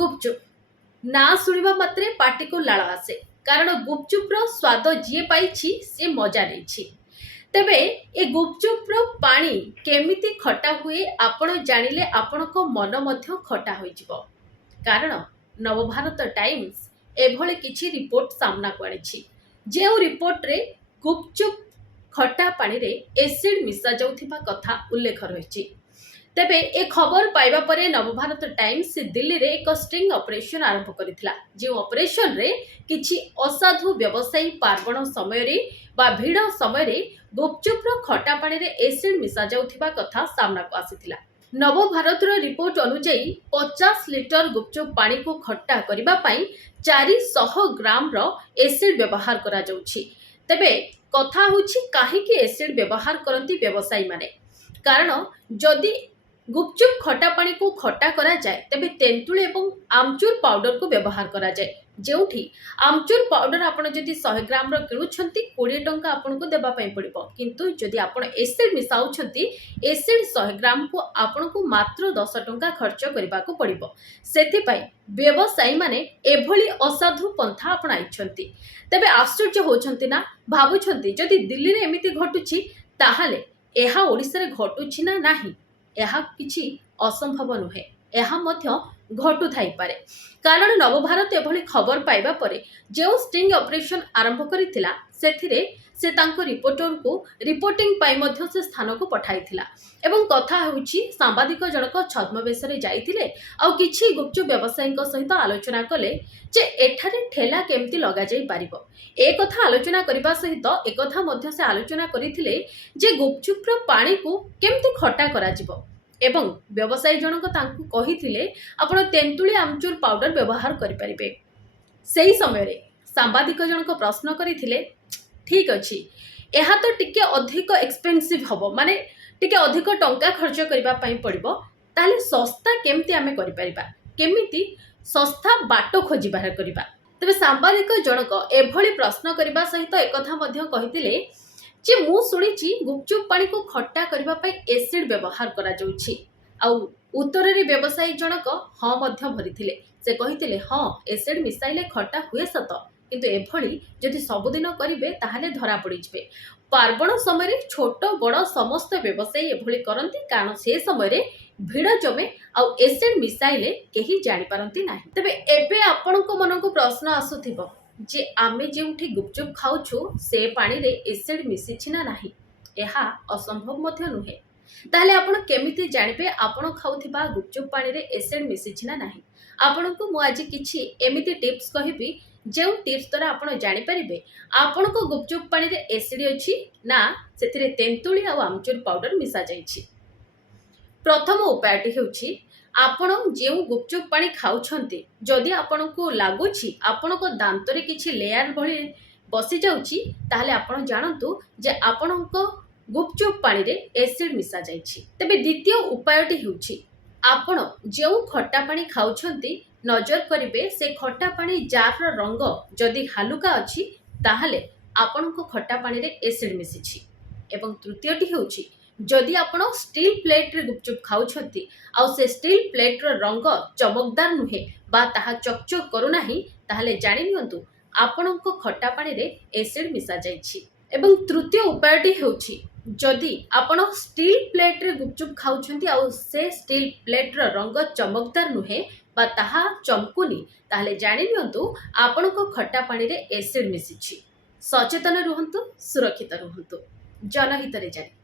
गुपचुप ना शुणा मात्रे पाटी को लाल आसे कारण गुपचुप्र स्वाद जी पाई सी मजा नहीं। तेबे ए गुपचुप्र पानी केमिति खटा हुए आपण जानिले आपण को मन मध्य खटा हो जिवो। कारण नवभारत टाइम्स एभले किछि रिपोर्ट सामना को आनिछि जे रिपोर्ट रे गुपचुप खटा पानी रे एसिड मिसा जाउथिबा कथा उल्लेख रहिछि। तेबे ए खबर पाइबा परे नवभारत टाइम्स दिल्ली रे एक स्टिंग ऑपरेशन आरंभ करिथिला। जे ऑपरेशन रे किछि असाधु व्यवसायी पार्वण समय रे बा भीड़ समय रे गुपचुप रो खटा पानी रे एसिड मिसा जाउथिबा कथा सामना को आसीथिला। नवभारत रो रिपोर्ट अनुसार 50 लिटर गुपचुप पानी को खट्टा करिबा पई 400 ग्राम रो एसिड व्यवहार करा जाउछि। तेबे कथा होछि काहे कि एसिड व्यवहार करंती व्यवसायी माने। कारण जदि गुपचुप खटा पानी को खटा करा जाए तेबे तेंतुली एवं आमचूर पाउडर को व्यवहार करा जाए। जेउठी आमचूर पाउडर आपण जदि 100 ग्राम रो किणुछंती 20 टंका आपण को देबा पई पड़िबो, किंतु जदि आपण एसिड मिसाउछंती एसिड 100 ग्राम को आपण को मात्र 10 टंका खर्च करबा को पड़िबो। सेथि पई व्यवसायी माने एभली असाधु पंथा अपनाइछंती। तेबे आश्चर्य होछंती ना, भाबुछंती जदि दिल्ली रे एमिति घटुछि ताहाले एहा ओडिसा रे घटुछि ना नाही। यह किछि असंभव नुहे, यह मध्य घटु थाई पारे। कारण नवभारत एभली खबर पाइबा परे जो स्टिंग ऑपरेशन आरंभ करिथिला सेथिरे से तांको रिपोर्टर को रिपोर्टिंग पाई मध्य से स्थान को पठाइथिला। एवं कथा होछि सांबादिक जनक छद्मवेश रे जाइथिले आ किछि गुपचुप व्यवसायी सहित आलोचना कले जे एठारे ठेला केमती लगा जाई पारिबो। ए कथा आलोचना करिबा सहित एक कथा मध्य से आलोचना करिथिले जे गुपचुप रो पानी को केमती खट्टा करा जिवो। एवं व्यवसायी जनक तांको कहिथिले आपण तेंतुली आमचूर पाउडर व्यवहार करि परिबे। सेही समय रे सांबादिक जनक प्रश्न करिथिले ठीक अछि एहा तो टिके अधिक एक्सपेंसिव हबो, माने टिके अधिक टंका खर्च करिबा पई पड़िबो, ताले सस्ता केमती आमे करि परिबा, केमिति सस्ता बाटो खोजी बाहर करिबा। तबे सांबादिक जनक एभली प्रश्न करिबा सहित एक कथा मध्य कहिथिले जे मु सुनिछि गुपचुप पानी को खट्टा करिबा पई एसिड व्यवहार करा जाउछि। आ उत्तर रे व्यवसायी जनक हां मध्य भरिथिले। से कहिथिले हां एसिड मिसाइले खट्टा हुए सत, किंतु एभली जदि सबुदिन करिवे ताहाले धरा पड़ी जिवे। पार्वण समय रे छोट बड़ समस्त व्यवसायी एभली करंती, कारण से समय रे भीड़ जमे आ एसिड मिसाइले केही जानि पारंती नाही। तबे एबे आपनको मनको प्रश्न आसुथिबो जे आमे जेउठी गुपचुप खाउछु से पानी रे एसिड मिसिछि ना नाही। एहा असंभव मध्य नुहे। ताहले आपण केमिति जानिबे आपण खाउथिबा गुपचुप पानी रे एसिड मिसिछि ना नाही। आपनको मु आज किछि एमिति टिप्स कहिबी जो टिप्स द्वारा आपण जानि परिबे आपनको गुपचुप पानी रे एसिड अछि ना सेथिरे तेंतुली आ आमचूर पाउडर मिसा जाइछि। प्रथम उपायटी हेउछि आपण जे गुपचुप पानी खाउछंती जदि आपण को लागुछि आपण को दांत रे किछि लेयर भली बसी जाउछि ताहले आपण जानंतु जे आपण को गुपचुप पानी रे एसिड मिसा जाइछि। तबे द्वितीय उपायटी हेउछि आपण जे खट्टा पानी खाउछंती नजर करिवे से खट्टा पानी जार रो रंग जदि हालुका अछि ताहले आपण को खट्टा पानी रे एसिड मिसिछि। एवं तृतीयटी हेउछि जदि आपण स्टील प्लेट रे गुपचुप खाउछंती आ से स्टील प्लेट रो रंग चमकदार नुहे बा ताहा चकचक करू नाही ताहले जानि नियंतु आपण को खट्टा पानी रे एसिड मिसा जाइछि। एवं तृतीय उपायटी हेउछि जदि आपण स्टील प्लेट रे गुपचुप खाउछंती आ से स्टील प्लेट रो रंग चमकदार नुहे बा ताहा चमकुनी ताहले जानि नियंतु आपण को खट्टा पानी रे एसिड मिसिछि। सचेतन रुहंतु, सुरक्षित रुहंतु। जनहित रे जानि।